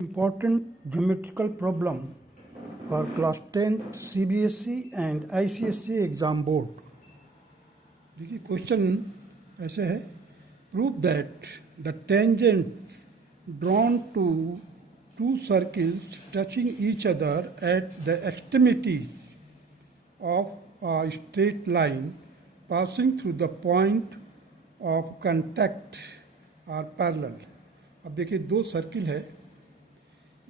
Important geometrical problem for class 10th CBSE and ICSE exam board. देखिए question ऐसे है, prove that the tangent drawn to two circles touching each other at the extremities of a straight line passing through the point of contact are parallel. अब देखिए दो circle है,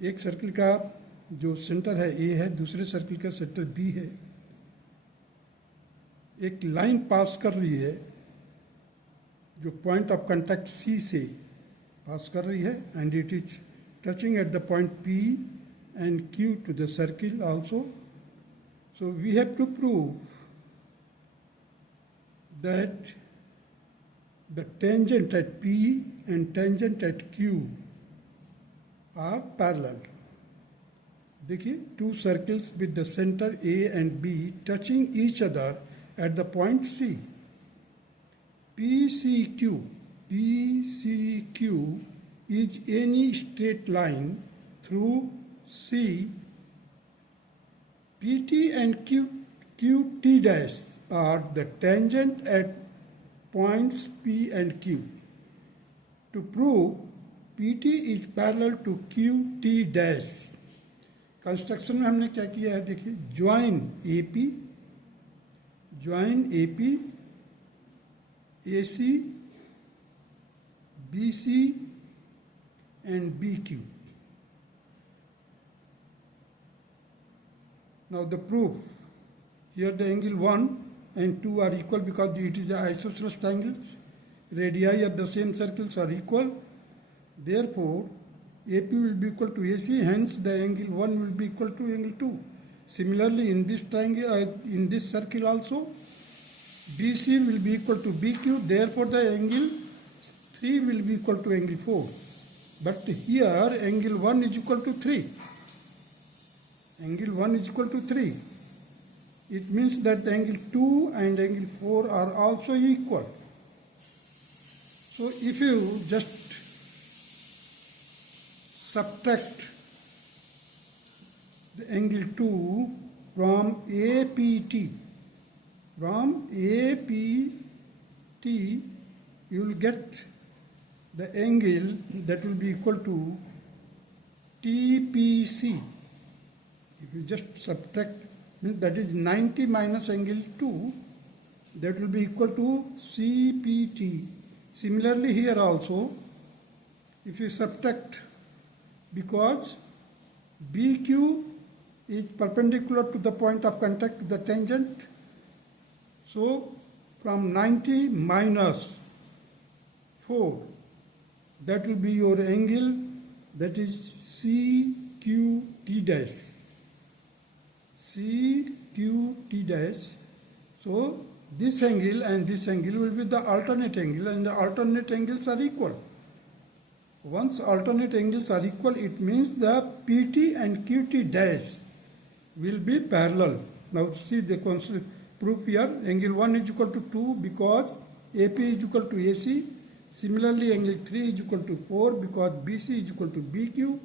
एक circle का जो सेंटर है ए है, दूसरे सर्किल का सेंटर बी है। एक लाइन पास कर रही है जो पॉइंट ऑफ कांटेक्ट सी से पास कर रही है, and it is touching at the point P and Q to the circle also. So we have to prove that the tangent at P and tangent at Q are parallel. देखिए two circles with the center A and B touching each other at the point C. PCQ is any straight line through C. PT and QT dash are the tangent at points P and Q. To prove PT is parallel to QT dash, construction में हमने क्या किया है, देखिए join AP AC BC and BQ. Now the proof, here the angle 1 and 2 are equal because it is the isosceles triangles. Radii of the same circles are equal. Therefore, AP will be equal to AC, hence the angle 1 will be equal to angle 2. Similarly, in this triangle, in this circle also, BC will be equal to BQ, therefore the angle 3 will be equal to angle 4. But here, angle 1 is equal to 3. Angle 1 is equal to 3. It means that angle 2 and angle 4 are also equal. So, if you just subtract the angle 2 from APT, you will get the angle that will be equal to TPC. If you just subtract, that is 90 minus angle 2, that will be equal to CPT. Similarly here also, if you subtract, because BQ is perpendicular to the point of contact to the tangent, so from 90 minus 4, that will be your angle, that is CQT dash. CQT dash. So this angle and this angle will be the alternate angle, and the alternate angles are equal. Once alternate angles are equal, it means the PT and QT dash will be parallel. Now see the proof here. Angle 1 is equal to 2 because AP is equal to AC. Similarly, angle 3 is equal to 4 because BC is equal to BQ.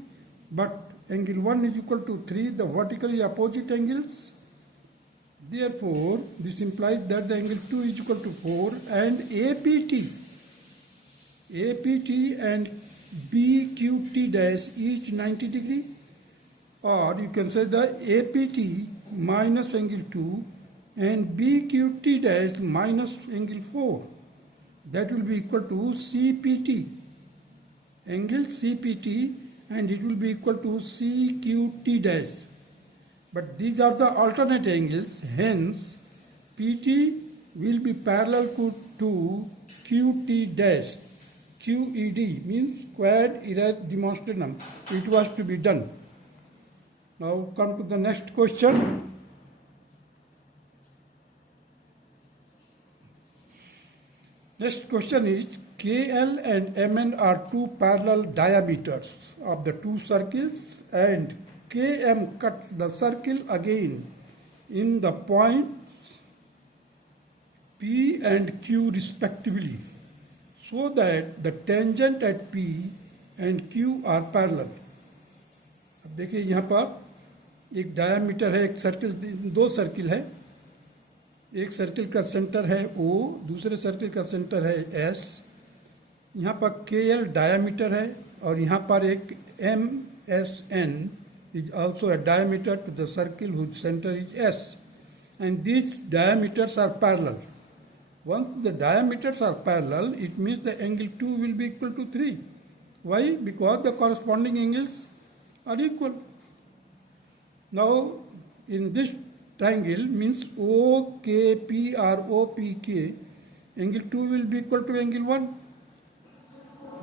But angle 1 is equal to 3, the vertically opposite angles. Therefore, this implies that the angle 2 is equal to 4, and APT and BQT dash each 90 degree, or you can say the APT minus angle 2 and BQT dash minus angle 4, that will be equal to CPT, angle CPT, and it will be equal to CQT dash. But these are the alternate angles, hence PT will be parallel to QT dash. QED means squared erased demonstratum. It was to be done. Now come to the next question. Next question is, KL and MN are two parallel diameters of the two circles, and KM cuts the circle again in the points P and Q respectively, so that the tangent at P and Q are parallel. अब देखिए यहाँ पर एक diameter है, एक circle, दो circle है। एक सर्किल का सेंटर है O, दूसरे सर्किल का सेंटर है S। यहाँ पर KL डायामीटर है और यहाँ पर एक MSN is also a diameter to the circle whose center is S, and these diameters are parallel. Once the diameters are parallel, it means the angle 2 will be equal to 3. Why? Because the corresponding angles are equal. Now, in this triangle means OKP or OPK, angle 2 will be equal to angle 1,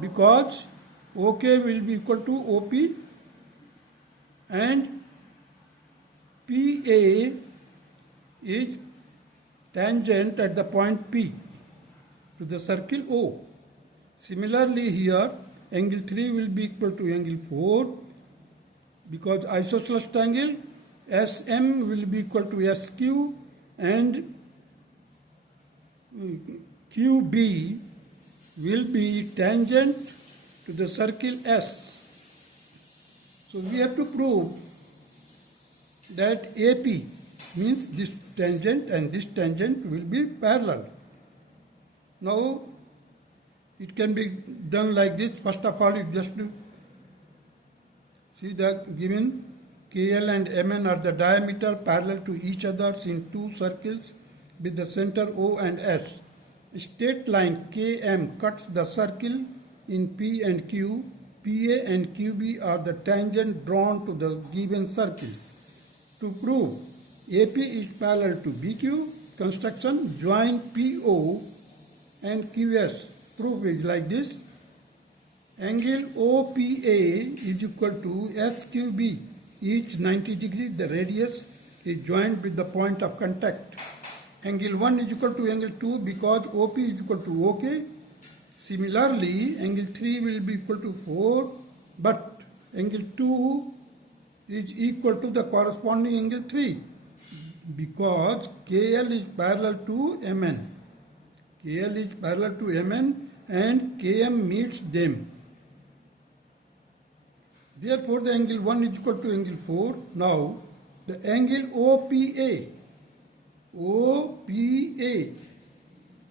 because OK will be equal to OP and PA is tangent at the point P to the circle O. Similarly here, angle 3 will be equal to angle 4, because isosceles triangle SM will be equal to SQ and QB will be tangent to the circle S. So we have to prove that AP means this tangent and this tangent will be parallel. Now it can be done like this. First of all, you just do see the given KL and MN are the diameter parallel to each other in two circles with the center O and S. A straight line KM cuts the circle in P and Q. PA and QB are the tangent drawn to the given circles. To prove AP is parallel to BQ, construction join PO and QS. Proof is like this. Angle OPA is equal to SQB, each 90 degree. The radius is joined with the point of contact. Angle 1 is equal to angle 2 because OP is equal to OK. Similarly, angle 3 will be equal to 4, but angle 2 is equal to the corresponding angle 3 because KL is parallel to MN. KL is parallel to MN and KM meets them. Therefore, the angle 1 is equal to angle 4. Now, the angle OPA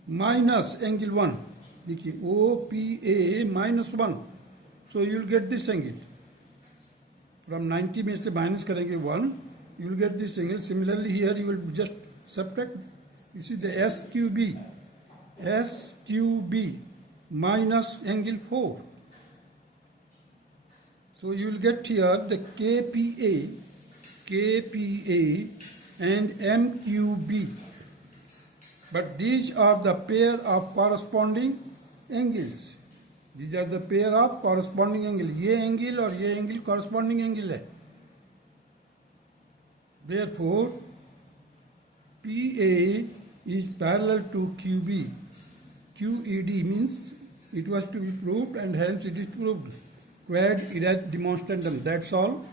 minus angle 1. देखिए OPA minus 1. So you will get this angle. From 90 में से minus करेंगे 1, you will get this angle. Similarly here you will just subtract. You see the SQB minus angle 4. So you will get here the KPA and MQB. But these are the pair of corresponding angles. These are the pair of corresponding angle. ये angle और ये angle corresponding angle है. Therefore, PA is parallel to QB. QED means it was to be proved and hence it is proved. Quad erat demonstrandum. That's all.